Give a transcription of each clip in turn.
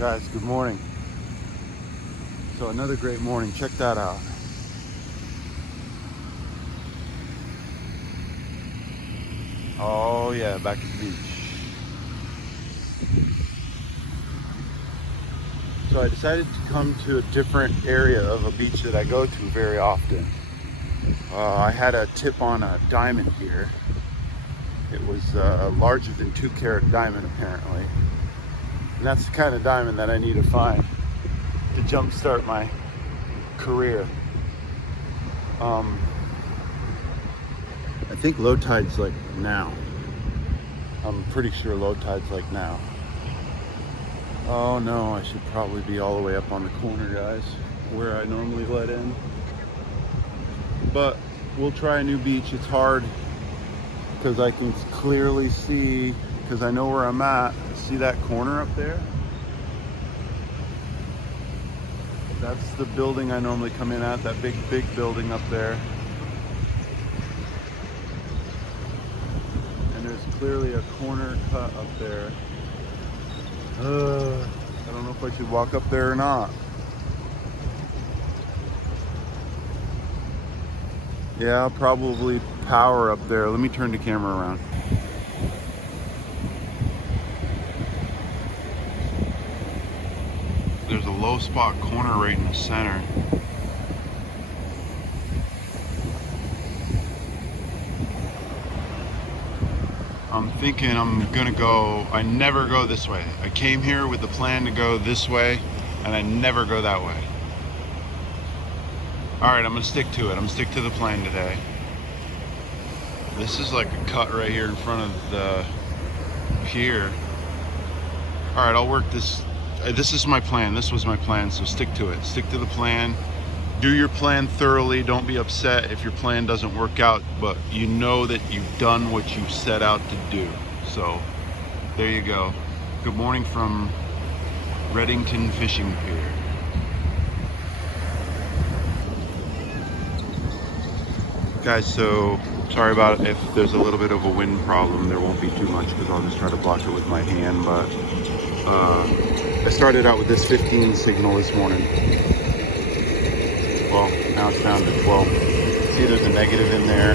Guys, good morning. So another great morning. Check that out. Oh yeah, back at the beach. So I decided to come to a different area of a beach that I go to very often. I had a tip on a diamond here. It was larger than 2-carat diamond apparently. And that's the kind of diamond that I need to find to jumpstart my career. I think low tide's like now. I'm pretty sure low tide's like now. Oh no, I should probably be all the way up on the corner, guys, where I normally let in. But we'll try a new beach. It's hard because I can clearly see, because I know where I'm at. See that corner up there? That's the building I normally come in at, that big building up there. And there's clearly a corner cut up there. I don't know if I should walk up there or not. Yeah, I'll probably power up there. Let me turn the camera around. There's a low spot corner right in the center. I'm thinking I'm gonna go, I never go this way. I came here with the plan to go this way, and I never go that way. All right, I'm gonna stick to it. I'm gonna stick to the plan today. This is like a cut right here in front of the pier. All right, I'll work this. This is my plan. This was my plan, so stick to it. Stick to the plan. Do your plan thoroughly. Don't be upset if your plan doesn't work out, but you know that you've done what you set out to do. So there you go. Good morning from Reddington Fishing Pier. Guys, so sorry about if there's a little bit of a wind problem. There won't be too much because I'll just try to block it with my hand, but I started out with this 15 signal this morning. Well, now it's down to 12. See, there's a negative in there.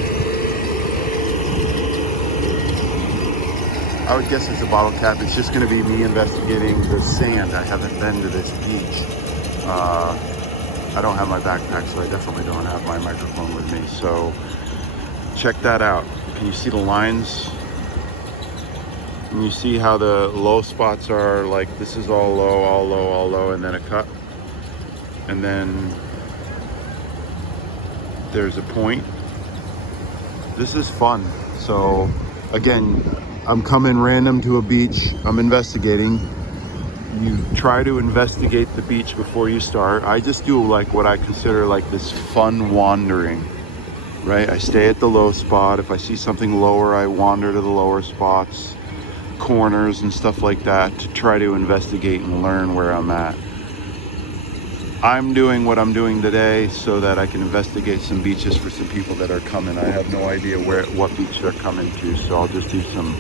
I would guess it's a bottle cap. It's just going to be me investigating the sand. I haven't been to this beach. I don't have my backpack, so I definitely don't have my microphone with me. So check that out. Can you see the lines? Can you see how the low spots are? Like this is all low, all low, all low, and then a cut. And then there's a point. This is fun. So again, I'm coming random to a beach. I'm investigating. You try to investigate the beach before you start. I just do like what I consider like this fun wandering, right? I stay at the low spot. If I see something lower, I wander to the lower spots, corners and stuff like that to try to investigate and learn where I'm at. I'm doing what I'm doing today so that I can investigate some beaches for some people that are coming. I have no idea what beach they're coming to, so I'll just do some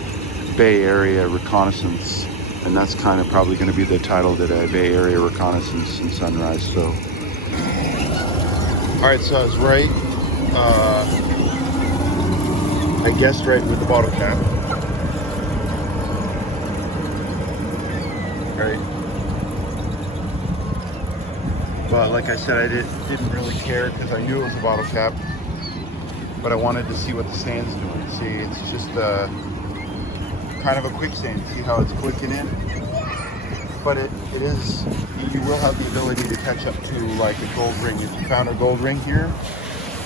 Bay Area reconnaissance. And that's kind of probably going to be the title today, Bay Area Reconnaissance and Sunrise. So, all right, so I was right. I guessed right with the bottle cap. Right. But like I said, I didn't really care because I knew it was a bottle cap. But I wanted to see what the sand's doing. See, it's just kind of a quicksand. See how it's clicking in? But it is, you will have the ability to catch up to like a gold ring. If you found a gold ring here,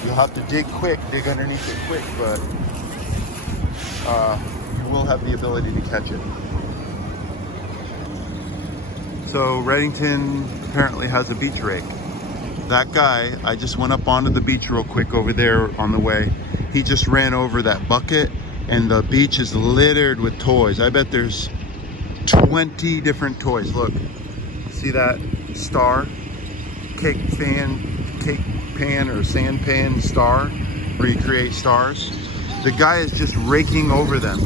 you'll have to dig underneath it quick, but you will have the ability to catch it. So Reddington apparently has a beach rake. That guy, I just went up onto the beach real quick over there on the way. He just ran over that bucket and the beach is littered with toys. I bet there's 20 different toys. Look, see that star? Cake pan or sand pan star where you create stars. The guy is just raking over them.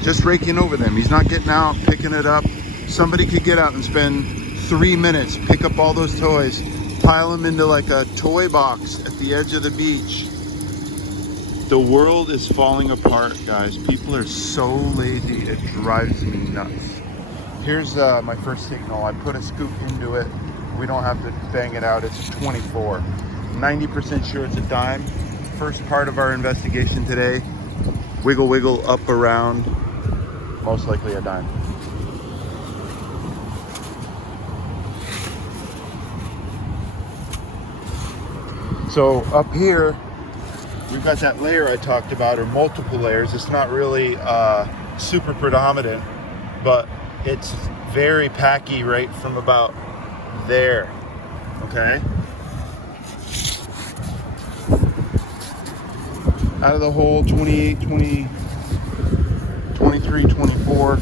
Just raking over them. He's not getting out, picking it up. Somebody could get out and spend 3 minutes, pick up all those toys, pile them into like a toy box at the edge of the beach. The world is falling apart, guys. People are so lazy, it drives me nuts. Here's my first signal. I put a scoop into it. We don't have to bang it out. It's 24. 90% sure it's a dime. First part of our investigation today. Wiggle, wiggle, up, around. Most likely a dime. So up here, we've got that layer I talked about, or multiple layers. It's not really super predominant, but it's very packy right from about there, okay? Out of the hole, 28, 20, 23, 24.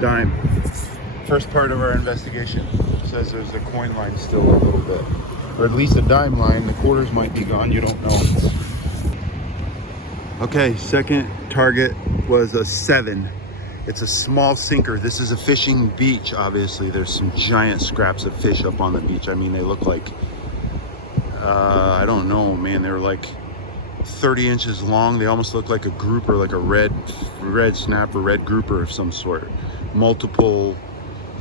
Dime. First part of our investigation says there's a coin line still a little bit, or at least a dime line. The quarters might be gone, you don't know. Okay, second target was a 7. It's a small sinker. This is a fishing beach, obviously. There's some giant scraps of fish up on the beach. I mean, they look like, I don't know, man. They're like 30 inches long. They almost look like a grouper, like a red snapper, red grouper of some sort. Multiple,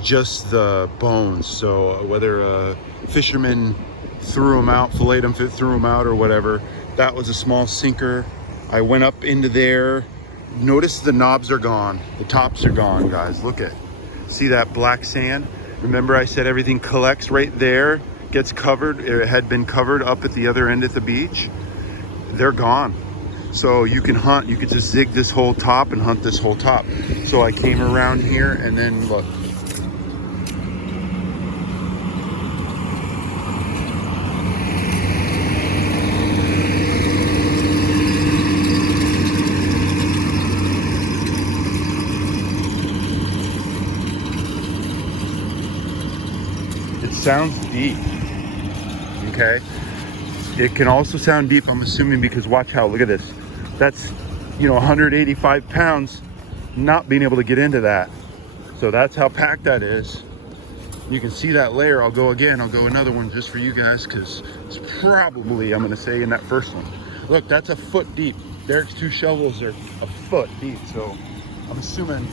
just the bones. So whether a fisherman threw them out, filleted them, threw them out or whatever, that was a small sinker. I went up into there. Notice the knobs are gone. The tops are gone, guys. Look at, see that black sand? Remember I said everything collects right there, gets covered. It had been covered up at the other end at the beach. They're gone. So you can hunt, you could just zig this whole top and hunt this whole top. So I came around here and then look. It sounds deep, okay? It can also sound deep, I'm assuming, because watch how, look at this. That's, 185 pounds, not being able to get into that. So that's how packed that is. You can see that layer. I'll go again, I'll go another one just for you guys, because it's probably, I'm gonna say, in that first one. Look, that's a foot deep. Derek's 2 shovels are a foot deep, so I'm assuming.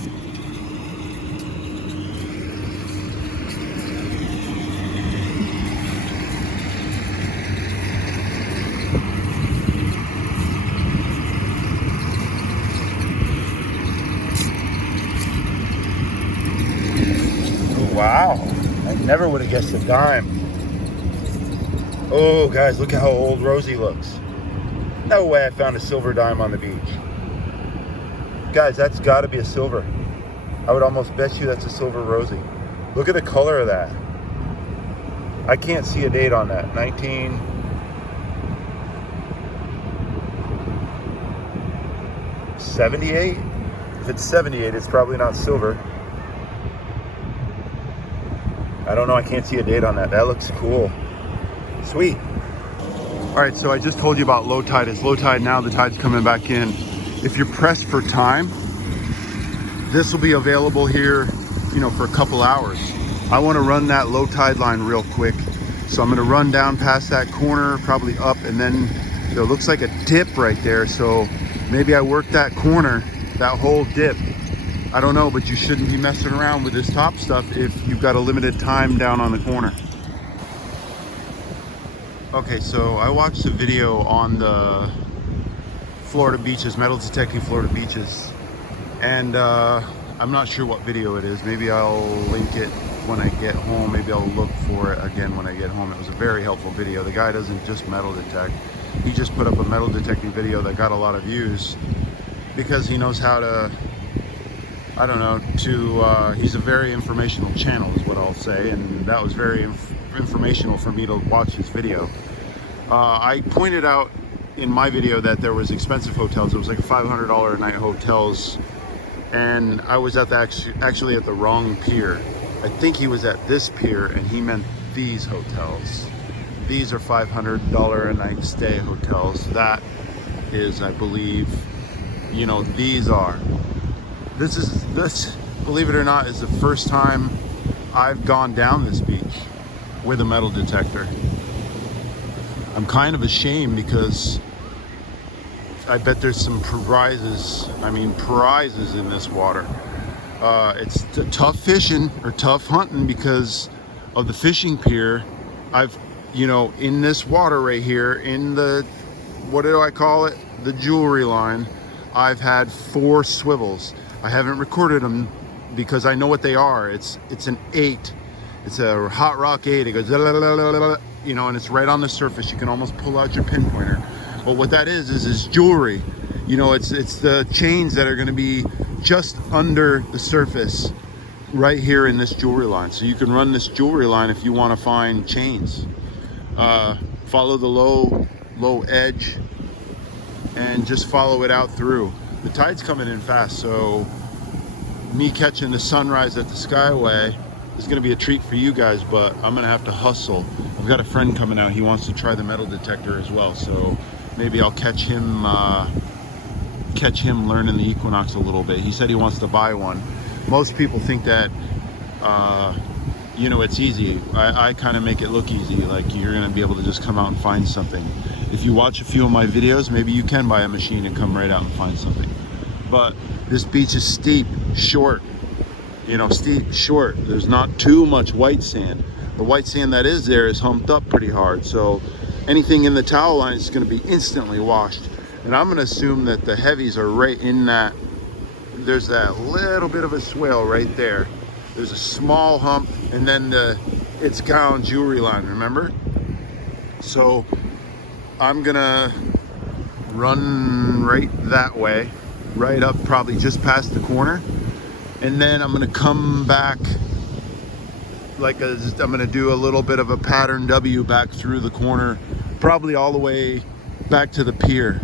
Wow, I never would have guessed a dime. Oh, guys, look at how old Rosie looks. No way I found a silver dime on the beach. Guys, that's got to be a silver. I would almost bet you that's a silver Rosie. Look at the color of that. I can't see a date on that. 1978? If it's 78, it's probably not silver. I don't know, I can't see a date on that. That looks cool. Sweet. All right, so I just told you about low tide. It's low tide now, the tide's coming back in. If you're pressed for time, this will be available here, for a couple hours. I wanna run that low tide line real quick. So I'm gonna run down past that corner, probably up, and then it looks like a dip right there. So maybe I work that corner, that whole dip. I don't know, but you shouldn't be messing around with this top stuff if you've got a limited time down on the corner. Okay, so I watched a video on the Florida beaches, metal detecting Florida beaches, and I'm not sure what video it is. Maybe I'll link it when I get home. Maybe I'll look for it again when I get home. It was a very helpful video. The guy doesn't just metal detect. He just put up a metal detecting video that got a lot of views because he knows how to, I don't know, he's a very informational channel is what I'll say, and that was very informational for me to watch his video. I pointed out in my video that there was expensive hotels. It was like $500 a night hotels, and I was at actually at the wrong pier. I think he was at this pier and he meant these hotels. These are $500 a night stay hotels. That is, I believe, you know, these are. This, believe it or not, is the first time I've gone down this beach with a metal detector. I'm kind of ashamed because I bet there's some prizes in this water. It's tough fishing or tough hunting because of the fishing pier. I've, you know, in this water right here, in the, what do I call it? The jewelry line, I've had 4 swivels. I haven't recorded them because I know what they are. It's an 8. It's a hot rock 8. It goes, you know, and it's right on the surface. You can almost pull out your pinpointer. But what that is jewelry. You know, it's the chains that are going to be just under the surface right here in this jewelry line. So you can run this jewelry line if you want to find chains. Follow the low edge and just follow it out through. The tide's coming in fast, so me catching the sunrise at the Skyway is going to be a treat for you guys, but I'm going to have to hustle. I've got a friend coming out. He wants to try the metal detector as well, so maybe I'll catch him learning the Equinox a little bit. He said he wants to buy one. Most people think that you know, it's easy. I kind of make it look easy, like you're going to be able to just come out and find something. If you watch a few of my videos, maybe you can buy a machine and come right out and find something. But this beach is steep, short, you know, steep, short. There's not too much white sand. The white sand that is there is humped up pretty hard, so anything in the towel line is going to be instantly washed. And I'm going to assume that the heavies are right in that. There's that little bit of a swale right there. There's a small hump, and then it's gown jewelry line, remember? So I'm gonna run right that way, right up probably just past the corner, and then I'm gonna come back I'm gonna do a little bit of a pattern W back through the corner, probably all the way back to the pier.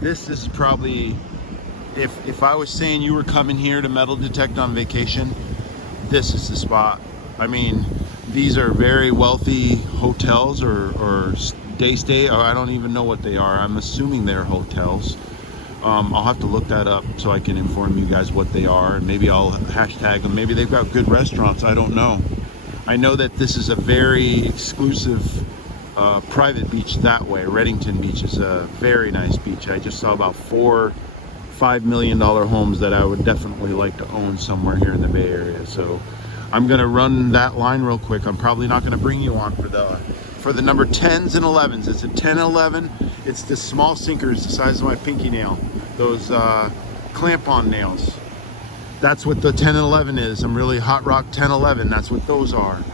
This is probably, if I was saying you were coming here to metal detect on vacation, this is the spot. I mean, these are very wealthy hotels or day stay, or I don't even know what they are. I'm assuming they're hotels. I'll have to look that up so I can inform you guys what they are, and maybe I'll hashtag them. Maybe they've got good restaurants, I don't know. I know that this is a very exclusive private beach that way. Reddington Beach is a very nice beach. I just saw about 4 $5 million homes that I would definitely like to own somewhere here in the Bay Area. So I'm gonna run that line real quick. I'm probably not gonna bring you on for the number 10s and 11s. It's a 10 11. It's the small sinkers the size of my pinky nail, those clamp-on nails. That's what the 10 and 11 is. I'm really hot rock 10 11. That's what those are.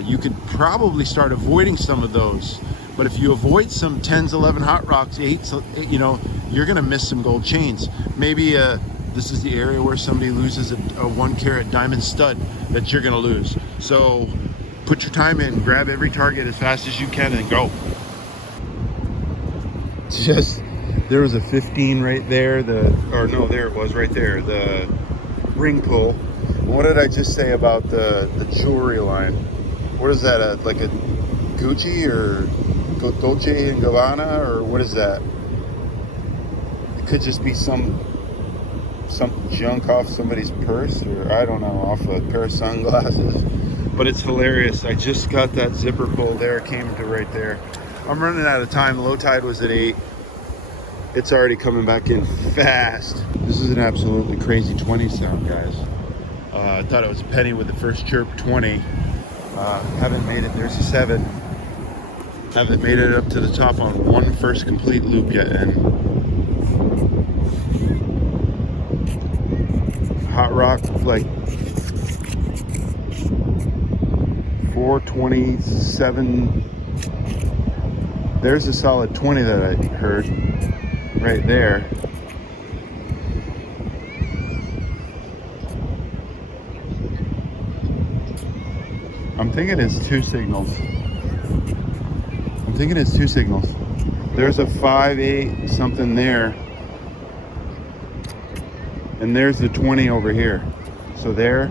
You could probably start avoiding some of those, but if you avoid some 10s, 11 hot rocks, 8s, you know, you're gonna miss some gold chains. Maybe this is the area where somebody loses a 1 carat diamond stud that you're gonna lose. So put your time in, grab every target as fast as you can, and go. Just, there was a 15 right there. There it was right there. The ring pull. What did I just say about the jewelry line? What is that? Like a Gucci or Dolce and Gabbana, or what is that? It could just be some junk off somebody's purse, or I don't know, off a pair of sunglasses. But it's hilarious. I just got that zipper pull there, came to right there. I'm running out of time. Low tide was at 8. It's already coming back in fast. This is an absolutely crazy 20 sound, guys. I thought it was a penny with the first chirp. 20. Haven't made it. There's a 7. Haven't made it up to the top on one first complete loop yet, and hot rock like 427. There's a solid 20 that I heard right there. I'm thinking it's 2 signals. There's a 5-8 something there, and there's the 20 over here. So there.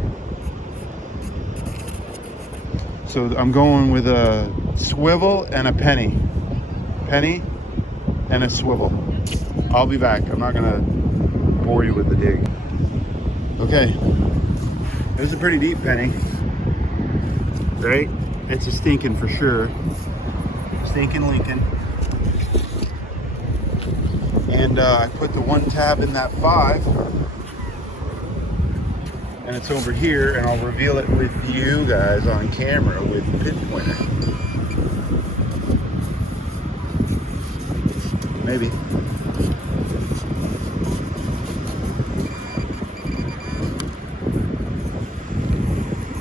So I'm going with a swivel and a penny. and a swivel. I'll be back. I'm not gonna bore you with the dig. Okay, it was a pretty deep penny, right? It's a stinking for sure. Stinking Lincoln. And I put the one tab in that 5, and it's over here, and I'll reveal it with you guys on camera with the pinpointer. Maybe.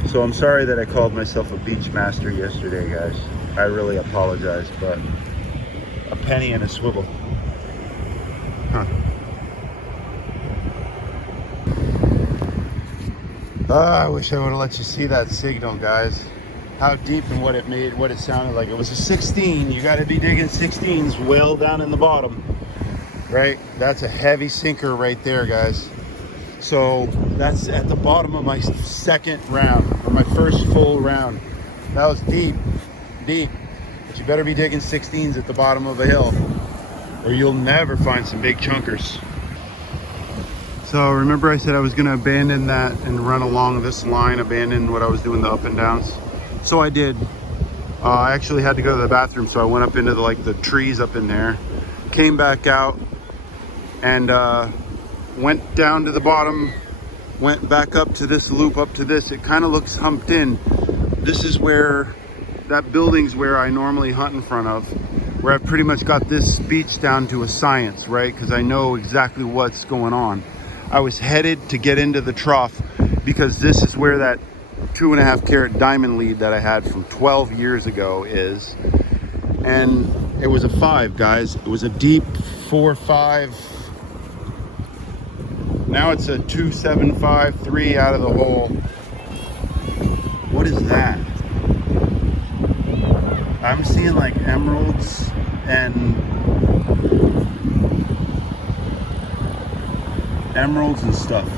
So I'm sorry that I called myself a beach master yesterday, guys. I really apologize, but a penny and a swivel. Huh. I wish I would have let you see that signal, guys. How deep and what it made, what it sounded like. It was a 16. You got to be digging 16s well down in the bottom, right? That's a heavy sinker right there, guys. So that's at the bottom of my second round, or my first full round. That was deep, deep. But you better be digging 16s at the bottom of a hill, or you'll never find some big chunkers. So remember I said I was gonna abandon that and run along this line, abandon what I was doing, the up and downs. So I did. I actually had to go to the bathroom, so I went up into the trees up in there, came back out, and went down to the bottom, went back up to this loop, up to this. It kind of looks humped in. This is where, that building's where I normally hunt in front of, where I've pretty much got this beach down to a science, right? Because I know exactly what's going on. I was headed to get into the trough because this is where that 2.5 carat diamond lead that I had from 12 years ago is. And it was a 5, guys. It was a deep 4-5. Now it's a 2.75-3 out of the hole. What is that? I'm seeing like emeralds and stuff.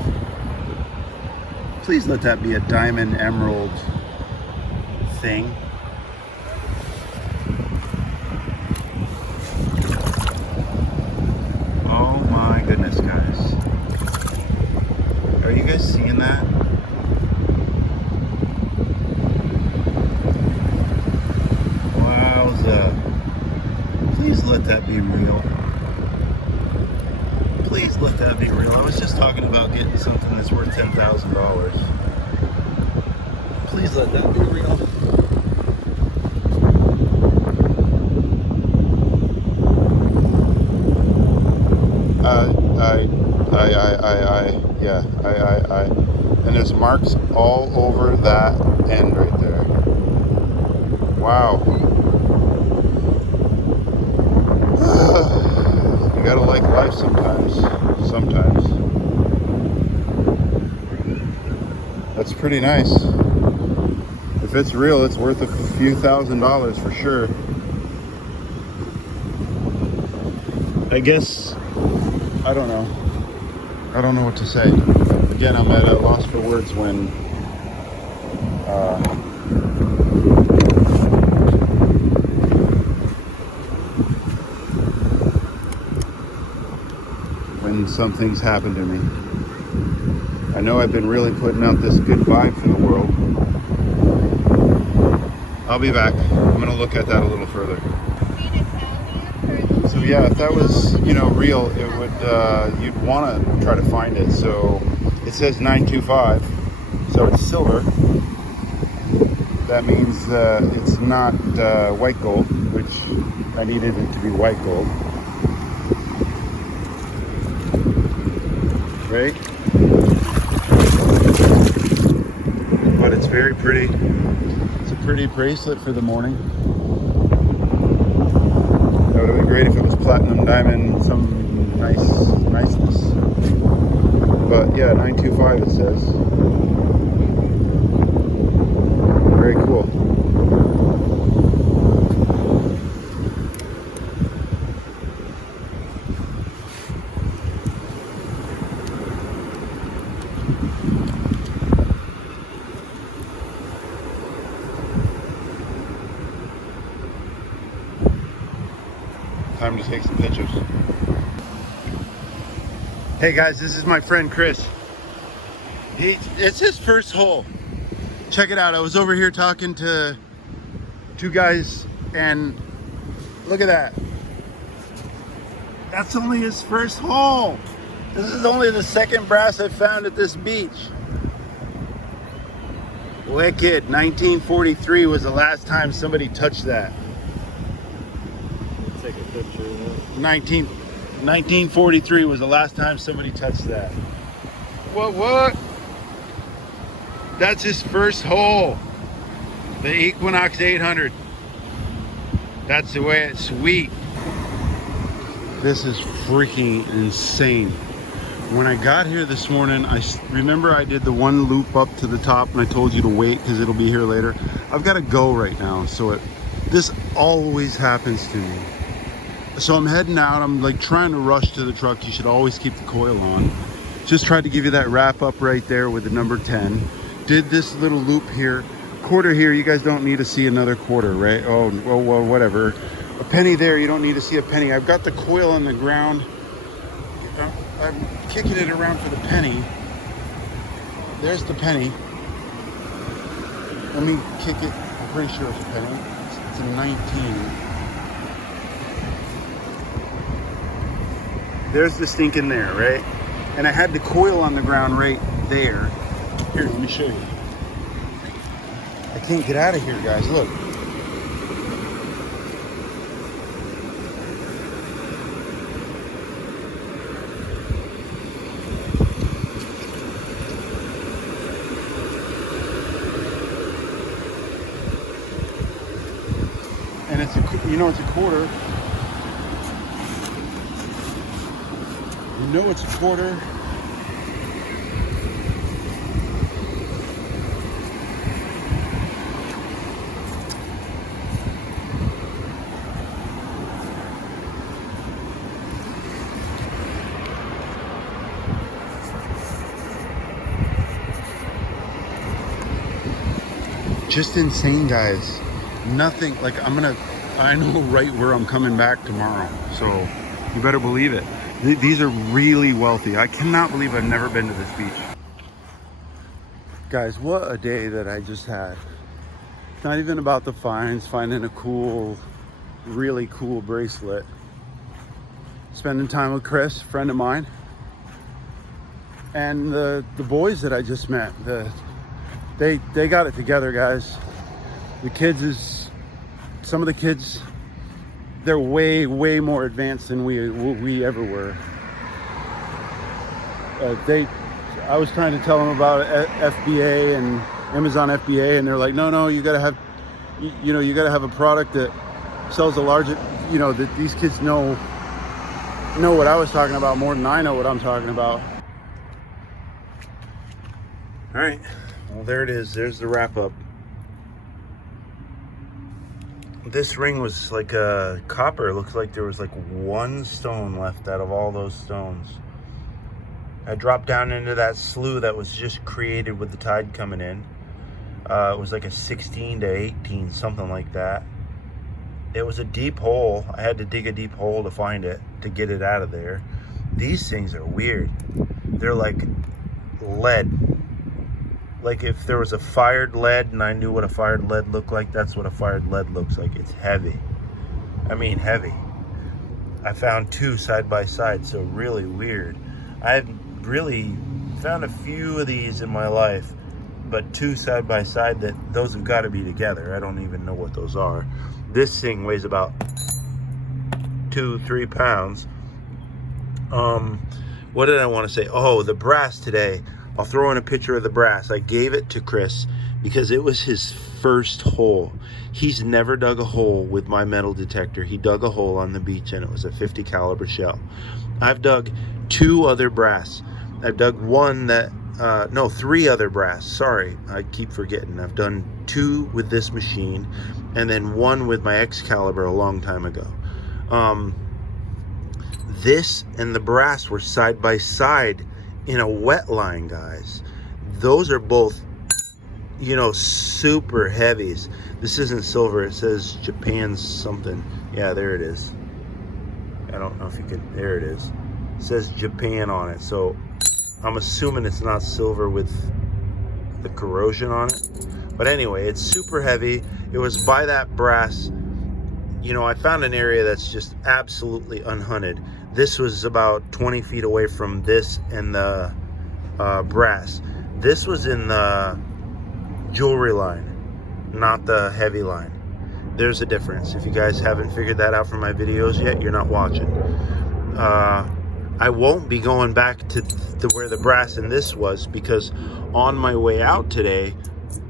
Please let that be a diamond emerald thing. Oh my goodness, guys. Are you guys seeing that? Wowza. Please let that be real. Please let that be real. I was just talking about getting something that's worth $10,000. Please let that be real. I. And there's marks all over that end right there. Wow. You gotta like life sometimes. Sometimes. That's pretty nice. If it's real, it's worth a few $1,000s for sure. I guess, I don't know. I don't know what to say. Again, I'm at a loss for words when something's happened to me. I know I've been really putting out this good vibe for the world. I'll be back. I'm gonna look at that a little further. So yeah, if that was, real, it would, you'd want to try to find it. So it says 925, so it's silver. That means it's not white gold, which I needed it to be white gold. Right? But it's very pretty. It's a pretty bracelet for the morning. That would have been great if it was platinum diamond, some niceness. But yeah, 925 it says. Very cool. Time time to take some pictures. Hey guys, this is my friend Chris. It's his first hole. Check it out. I was over here talking to two guys and look at that. That's only his first hole. This is only the second brass I've found at this beach. Wicked. 1943 was the last time somebody touched that. Let's take a picture of that. 1943 was the last time somebody touched that. What? That's his first hole. The Equinox 800. That's the way it's sweet. This is freaking insane. When I got here this morning, I remember I did the one loop up to the top and I told you to wait because it'll be here later. I've got to go right now, so this always happens to me. So I'm heading out. I'm like trying to rush to the truck. You should always keep the coil on. Just tried to give you that wrap up right there with the number 10. Did this little loop here. Quarter here, you guys don't need to see another quarter, right? Oh, well, whatever. A penny there, you don't need to see a penny. I've got the coil on the ground. I'm kicking it around for the penny. There's the penny. Let me kick it. I'm pretty sure it's a penny. It's a 19. There's the stink in there, right? And I had the coil on the ground right there. Here, let me show you. I can't get out of here, guys. Look. And it's a, you know, it's a quarter. You know it's a quarter. Just insane, guys. Nothing, like I know right where I'm coming back tomorrow, so you better believe it. These are really wealthy. I cannot believe I've never been to this beach. Guys, what a day that I just had. It's not even about the finds, finding a cool, really cool bracelet. Spending time with Chris, a friend of mine. And the boys that I just met, they got it together, guys. The kids some of the kids, they're way more advanced than we ever were. I was trying to tell them about FBA and Amazon FBA, and they're like, no, you gotta have, you gotta have a product that sells a larger, that these kids know what I was talking about more than I know what I'm talking about. All right, well, there it is. There's the wrap up. This ring was like a copper. It looks like there was like one stone left out of all those stones. I dropped down into that slough that was just created with the tide coming in. It was like a 16 to 18, something like that. It was a deep hole. I had to dig a deep hole to find it, to get it out of there. These things are weird. They're like lead. Like if there was a fired lead and I knew what a fired lead looked like, that's what a fired lead looks like. It's heavy. I mean heavy. I found two side by side, so really weird. I've really found a few of these in my life, but two side by side, those have got to be together. I don't even know what those are. This thing weighs about 2-3 pounds. What did I want to say? Oh, the brass today. I'll throw in a picture of the brass. I gave it to Chris because it was his first hole. He's never dug a hole with my metal detector. He dug a hole on the beach and it was a 50 caliber shell. I've dug two other brass. I've dug three other brass. Sorry, I keep forgetting. I've done two with this machine and then one with my Excalibur a long time ago. This and the brass were side by side in a wet line, guys. Those are both, super heavies. This isn't silver. It says Japan's something. Yeah, there it is. I don't know if you can, there it is. It says Japan on it, so I'm assuming it's not silver with the corrosion on it. But anyway, it's super heavy. It was by that brass. You know, I found an area that's just absolutely unhunted. This was about 20 feet away from this and the brass. This was in the jewelry line, not the heavy line. There's a difference. If you guys haven't figured that out from my videos yet, you're not watching. I won't be going back to where the brass in this was, because on my way out today,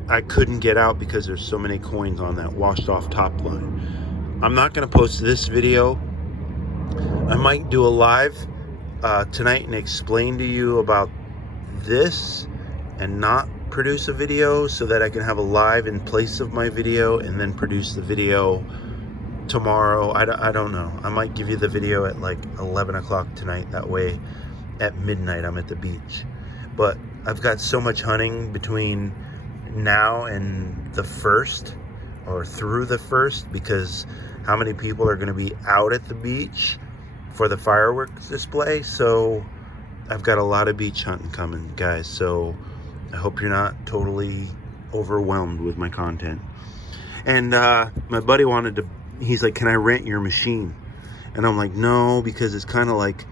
I couldn't get out because there's so many coins on that washed off top line. I'm not going to post this video. I might do a live tonight and explain to you about this and not produce a video, so that I can have a live in place of my video and then produce the video tomorrow. I don't know. I might give you the video at like 11 o'clock tonight. That way at midnight I'm at the beach. But I've got so much hunting between now and the 1st, or through the 1st, because how many people are going to be out at the beach for the fireworks display? So I've got a lot of beach hunting coming, guys. So I hope you're not totally overwhelmed with my content. And my buddy wanted to, he's like, can I rent your machine? And I'm like, no, because it's kind of like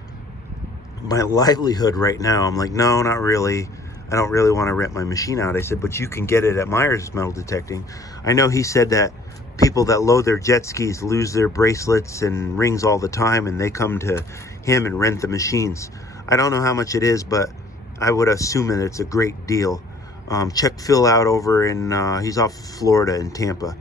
my livelihood right now. I'm like, no, not really. I don't really want to rent my machine out. I said, but you can get it at Myers Metal Detecting. I know he said that people that load their jet skis lose their bracelets and rings all the time, and they come to him and rent the machines. I don't know how much it is, but I would assume that it's a great deal. Check Phil out over in, he's off Florida in Tampa.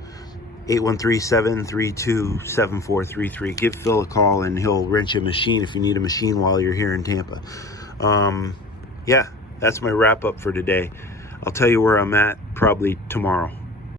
813-732-7433. Give Phil a call and he'll rent you a machine if you need a machine while you're here in Tampa. Yeah, that's my wrap up for today. I'll tell you where I'm at probably tomorrow.